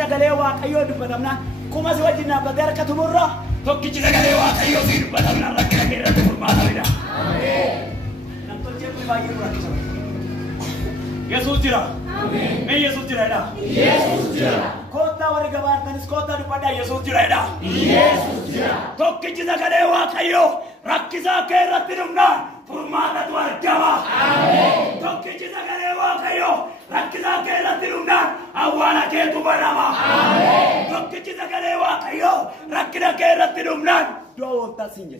sagalee waaqayyoo dubbatamna kuma si wajjin dhaabbatee harka tumurra tokkichi sagalee waaqayyoo si dubbatamna rakkina keerratti furmaata fida. Namtolchee kun baay'ee nu rakkisa. Yesuus jira. Mee Yesuus jira jedha. Yesuus jira. Koottaa warri gabaartanis koottaa dubbadhaa Yesuus jira jedha. Yesuus jira. Tokkichi sagalee waaqayyoo rakkisaa keerratti dhumnaan furmaatatu argama. Tokkichi sagalee waaqayyoo rakkisaa keerratti dhumnaan awwaala keetu banama. Tokkichi sagalee waaqayyoo rakkina keerratti dhumnaan doonta sinje.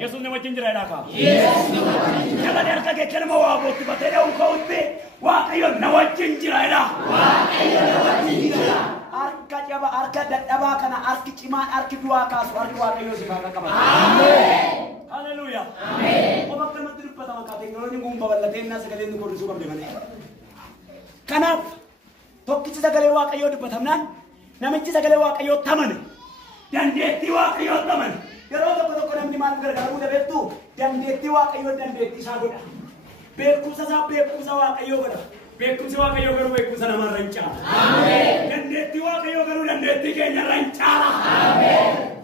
Yesuus nama wajjin jira jedha. Yesuus nama wajjin jira. Jabaan harka kee kenama waa bootti batee dha unkootti waaqayyo nama wajjin jira jedha. Waaqayyo nama wajjin jira. Harka jaba harka dadhabaa kana harki cimaan harki du'aa kaasu harki waaqayyoo si faaqa qaba. Hallelujah. Amen. Oba kan mati dubbata maka teknolojiin kun babal'atee na sagaleen nu korrisuu qabde malee. Kanaaf tokkichi sagalee waaqayyoo dubbatamnaan namichi sagalee waaqayyoo tamane dandeettii waaqayyoo tamane yeroo tokko namni maal gargaaruu dhabeettu dandeettii waaqayyoo dandeettii isaa godha. Beekumsa isaa beekumsa waaqayyoo godha. Beekumsi waaqayyoo garuu beekumsa namaa irra hin caala. Ameen. Dandeettii waaqayyoo garuu dandeettii keenya irra hin caala. Ameen.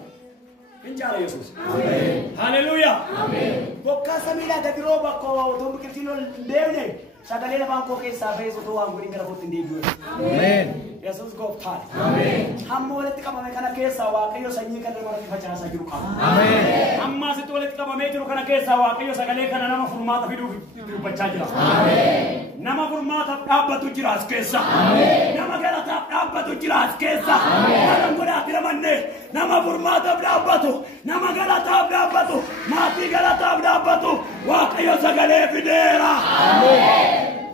Injala Yesus. Amen. Hallelujah. Amen. Bokka samila da biro bakko to mukirtino devne sagale na banko ke safe so to am gudin gara fotin debiyo. Amen. Yesus go par. Amen. Hammo le tika mame kana ke sa wa kayo sanyi kana mara ki facha sa jiru ka. Amen. Amma se to le tika mame jiru kana ke sa wa kayo sagale kana nama furmata fidu bacha jira. Amen. Nama furmata dhabbatu jira askesa. Amen. Nama galata dhabbatu jira askesa. Amen. Nama goda tiramanne nama furmata dhabbatu nama galata dhabbatu mati galata dhabbatu wa kayo sagale fidera. Amen.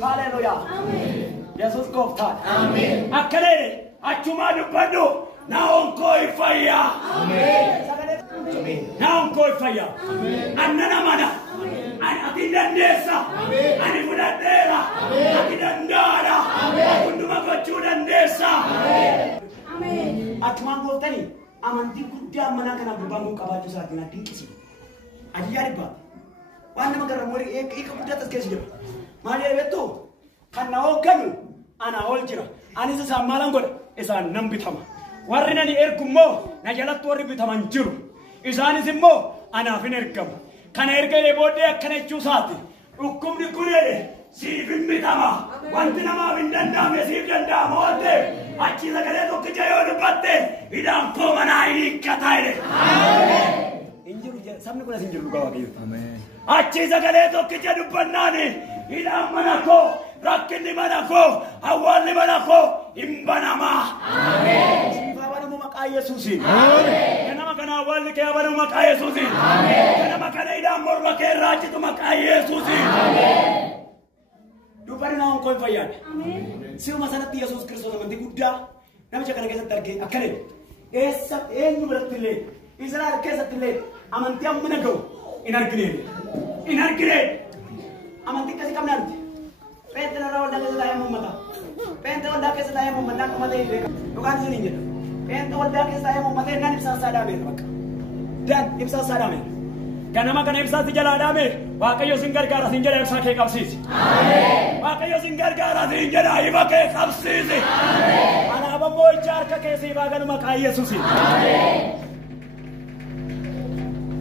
Hallelujah. Amen. Yesus gofta. Amen. Akale achuma dubbadu na onko ifaya. Amen. Amen. Na onko ifaya. Amen. Annana mana. Amen. Ati dandesa. Amen. Ani fudadera. Amen. Ati dandara. Amen. Akunduma gochu dandesa. Amen. Amen. Achuma goftani amanti guddaa mana kana burbangu qabaatu saatina dinqisi. Ajiyari ba. Wanna magara mori ek guddaa taskesi jira. Maali beto kana hogganu ana holjira ani sa malan god isaan nan bitama warri nani ergummo na jalattu warri bitaman jiru isaan isimmo ana fin ergama kana ergale bodde akkana chuusaati ukkumni kurede siifin bitama wanti nama bindandame siif dandama wote achi sagale tokkicha yoo dubbatte idaan koo mana hiikkataire amen injiru sabni kun asin jiru dhugaa waaqayyo amen achi sagale tokkicha dubbannaani idaan mana koo rakkinni mana koo awwaalli mana koo imbanama amen sifa banamu maqaa yesuusin amen nama kana awwaalli kee banamu maqaa yesuusin amen nama kana idaan morma kee raajitu maqaa yesuusin amen dubbanni naa onko fayyaan amen siuma sanatti yesuus kiristoos amantii guddaa namicha kana keessatti argee akkane eessa eenyu biratti illee Israa'el keessatti illee amantii ammana ga'u in argine amantii kasi kam nanti Pente na rawal dake sa mumata. Pente wal dake sa mumata kamate ile. Dukan sini je. Pente wal dake sa mumata nan ibsa sadame bak. Dan ibsa sadame. Kana makana ibsa tijala adame. Waaqayyo singar gara sinjala ibsa ke kapsisi. Amen. Waaqayyo singar gara sinjala iba ke kapsisi. Amen. Ana abamo ichar ka ke si baganu maka Yesusi. Amen.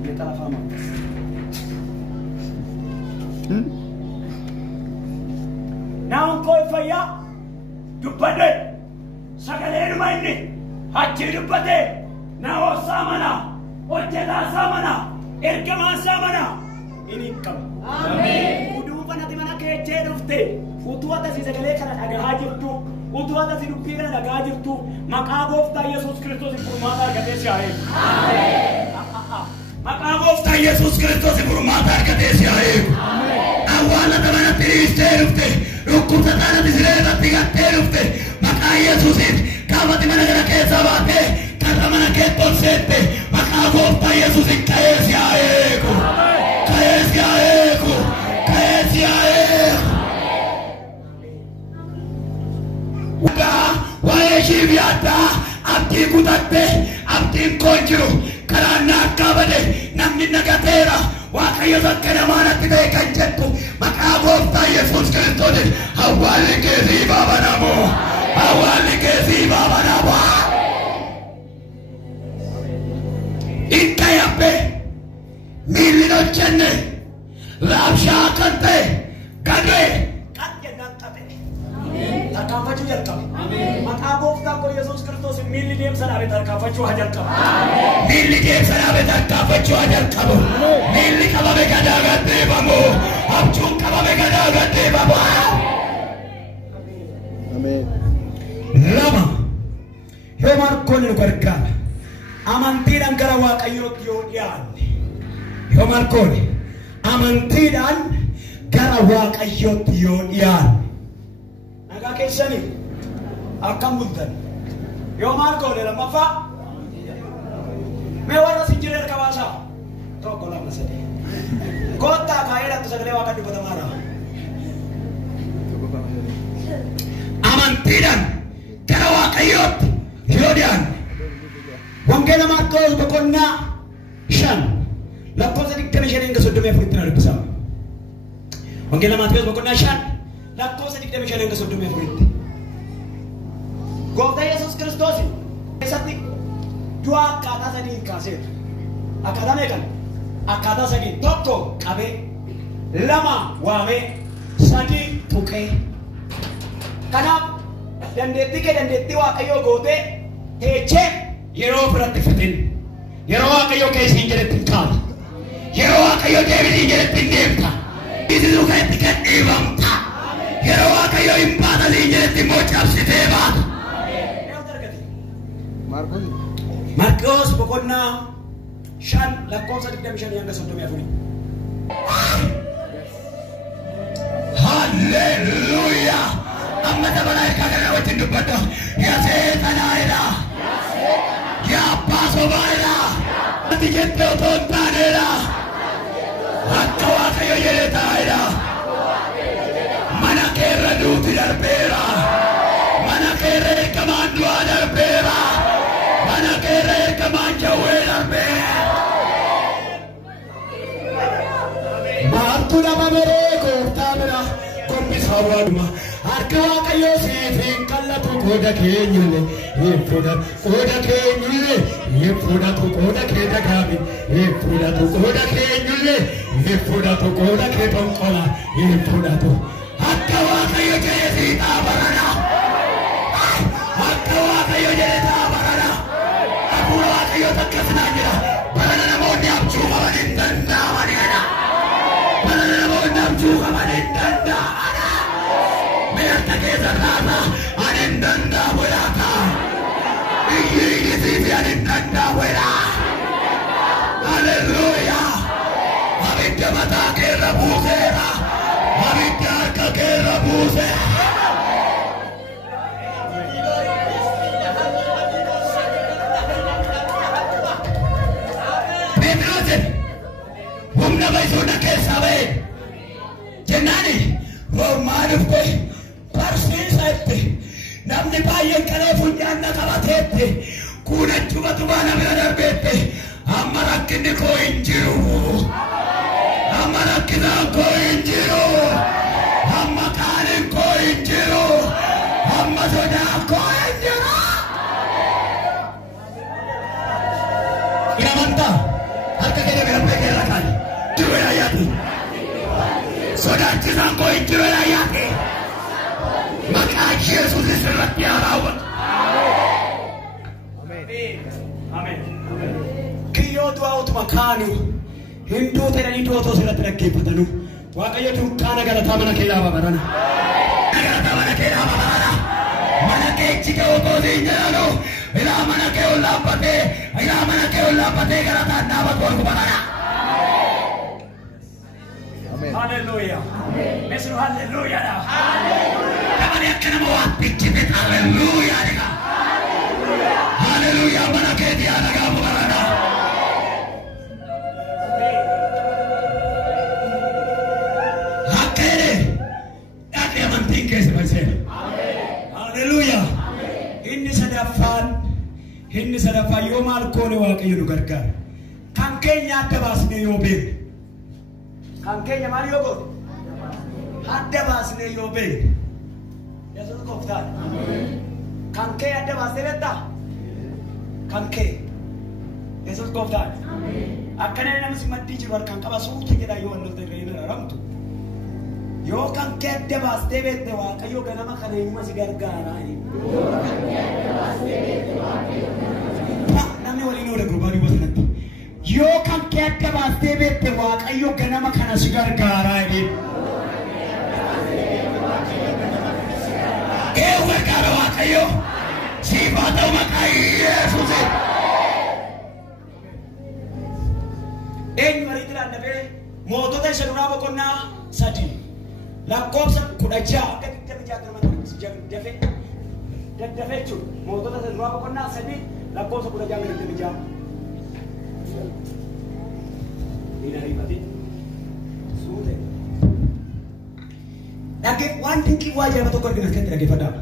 Ye tala fama. Naon koi faya dubbade sagale rumaini hachi dubbade nao samana ojjeta samana ergama samana inikam amen udu panati mana keche dufte utuwata si sagale kana daga jirtu utuwata si dubbi kana daga jirtu maqaa gooftaa Yesuus Kiristoos furmaata argatee si haa amen maqaa gooftaa Yesuus Kiristoos furmaata argatee si haa amen awwaala dabana tiriiste dufte Rukun satana disireta tiga terufte maka Yesusin kawati mana gara kesa bate kata mana keton sete maka gofta Yesusin kaesia eko uga waeshi biata abdi kutate abdi konjuru karana kabade namni nagatera Waaqayyo sakkana manatti ta'e kan jettu maqaa gooftaa Yesuus Kiristoos awwaalli kee siif haa banamu tarkaanfachuu jalqaba. Maqaa gooftaa koo Yesuus Kiristoos miilli deemsa dhaabee tarkaanfachuu haa jalqaba. Miilli deemsa dhaabee tarkaanfachuu haa jalqabu. Miilli qabame gadaa gaddeebamu. Abjuun qabame gadaa gaddeebamu. Lama yoo markoon nu gargaara amantiidhaan gara Waaqayyootti yoo dhiyaanne yoo markoon amantiidhaan gara Waaqayyootti yoo dhiyaanne nagaa keessanii akkam bultan yoo markoon lammaffaa mee warra sinjiree qabaasaa tokko lama sadii koottaa kaa'eedhaan sagalee Waaqa dubbatamaa amantiidhaan gara Waaqayyootti yoo dhiyaanne Wangeela Maarqos boqonnaa 5 lakkoofsa 25 hanga 34 dubbisa. Wangeela Maarqos boqonnaa 5 lakkoofsa 25 hanga 34. Gooftaan Yesuus Kiristoos keessatti du'a akkaataa sadii kaaseera. Akkaataa meeqan? Akkaataa sadii tokko qabee lama waamee sadii tuqee. Kanaaf dandeettii Waaqayyoo gootee teechee yeroo biratti fitin yeroo Waaqayyoo keessin jedhetti kaata yeroo Waaqayyoo deebiin jedhetti deemta isisu kanatti kan dhiibamta yeroo Waaqayyoo hin baataliin jedhetti immoo cabsitee baata. Maarqos boqonnaa 5 lakkoofsa 25 hanga 34. Hallelujah. Amma dabalaa kana wajjin dubbadha. Yaa seexanaadha. Yaa baasobaadha. Ati jettee otoo hin taaneedha. Akka Waaqayyo jedhee taa'eedha. Mana keerra duuti darbeera. Mana keerra eeggamaan du'aa darbeera. Mana keerra eeggamaan jawwee darbeera. Maaltu nama meree gooftaa bira gombisa waaduma. Harka Waaqayyoo siifin kallatu qooda keenyulle qooda keenyulle fudhatu qooda kee dagaabi fudhatu qooda keenyulle fudhatu qooda kee tonqola fudhatu akka Waaqayyo jedhe siitaa barana akka Waaqayyo jedhe taa barana hafuura Waaqayyo takkasinaa jira barana namoonni abjuu qaban hin danda'amanidha barana namoonni abjuu qaban hin danda'amanidha. Merta ke zarrata anendanda boyata igi sisi anendanda boya hallelujah abidda mata ke rabusera abidda ka ke rabuse Petrate humna baisona ke sabe jenani romanuf ko Parsiisatti namni baay'een kalee funyaanna qabateetti kuuna tuba namni darbeetti amma rakkinni koo hin jiru amma rakkinaan koo hin jiru amma qaaliin koo hin jiru amma sodaan koo hin jiru. Ilamantaa harka keenya bira keerra kaani jiru yaayyaati sodaachisaan koo hin jiru yaayyaati. Maka Yesus isirratti harawat. Amen. Kiyyoo du'a utuma kaanu hinduu ta'anii du'ootoo sirratti dhaggeeffatanu Waaqayyo dunkaana galataa mana kee dhaaba barana. Galataa mana kee dhaaba barana. Mana kee chite otoo siin jedhanu ilaa mana kee ol dhaabbatee galataan dhaaba torgu barana. Hallelujah. Mesru hallelujah. Hallelujah. Kamari akkana mo'aa bichite hallelujah diga. Hallelujah mana kee diyaa nagaa barana. Hakkere dhaqee amantiin keessa barseera. Hallelujah. Inni sadaffaan yoo maal koone Waaqayyo nu gargaara. Kan keenya adda baasnee yoo beekne. Kan keenya maal yoo goote? Adda baasnee yoo beekne. Yesuus gooftaan. Kan kee adda baasnee beektaa? Kan kee. Yesuus gooftaan. Akkana namni maddii jiru harkaan qaba suuta jedhaa yoo wal lolta irra hin ramtu. Yoo kan kedde baastee beekte Waaqayyo ganama kana himma si gargaara. Namni waliin oole gurbaanii wasanatti. Yoo kan kedde baastee beekte Waaqayyo ganama kana si gargaara. Eewu gargaara Waaqayyo. Siifata maqaa Yesuus. Eenyu mariitti laannafee mootota isa duraa boqonnaa 3 lakkoofsa 16 akka daddafee jechuudha. Mootota isa duraa boqonnaa 3 lakkoofsa 16 Ina rifati suute. Dhagge waan dinqii waa jedhama tokko argina akkatti dhaggeeffadhaa.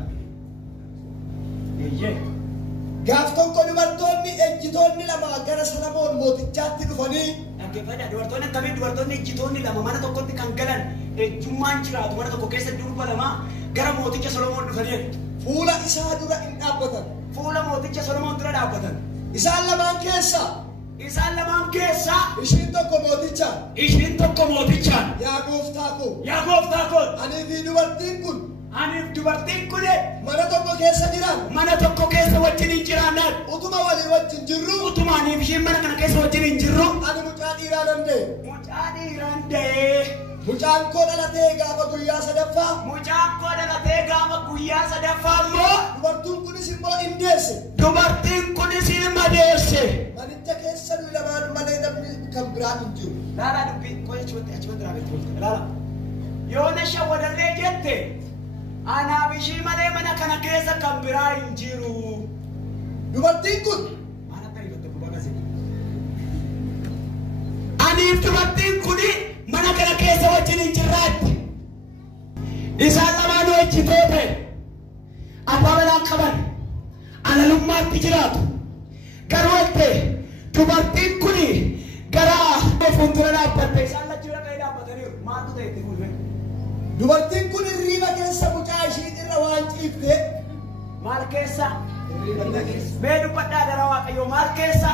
Gaaf tokko dubartoonni ejjitoonni lama gara Solomoon mootichaatti dhufanii dhaggeeffadhaa. Dubartoonni akkamiin dubartoonni ejjitoonni lama mana tokkotti kan galan ejjummaan jiraatu mana tokko keessa durba lama gara mooticha Solomoon dhufanii fuula isaa dura hin dhaabbatan. Fuula mooticha Solomoon dura dhaabbatan. Isaan lamaan keessa ishiin tokko mootichaan yaa gooftaa koo anii fi dubartiin kun mana tokko keessa wajjin hin jiraannan utuma walii wajjin jirru utuma anii fi ishiin mana kana keessa wajjin hin jirru ani mucaa dhiiraa danda'e mucaan koo dhalatee gaafa guyyaa sadaffaa immoo dubartiin kunis ilma deesse manicha keessa nuyi lamaan malee namni kan biraa hin jiru. Laala dubbii qo'achuutti achumatti raafetti laala yoo na shawwadallee jette anaaf ishii malee mana kana keessa kan biraa hin jiru. Dubartiin kun maal akka dhiifatte kubakasi aniif dubartiin kuni mana kana keessa wajjin hin jirraatti isaan lamaanuu ejjitoota abbaa manaa qaban alalummaatti jiraatu garuu ette dubartiin kuni gara fuuldura dhaabbatte isaan lachuu dhaqee dhaabbataniiru maaltu ta'e itti fuullee dubartiin kun hirriiba keessa mucaa ishii irra waan ciifte maal keessa mee dubbadhaa gara Waaqayyoo maal keessa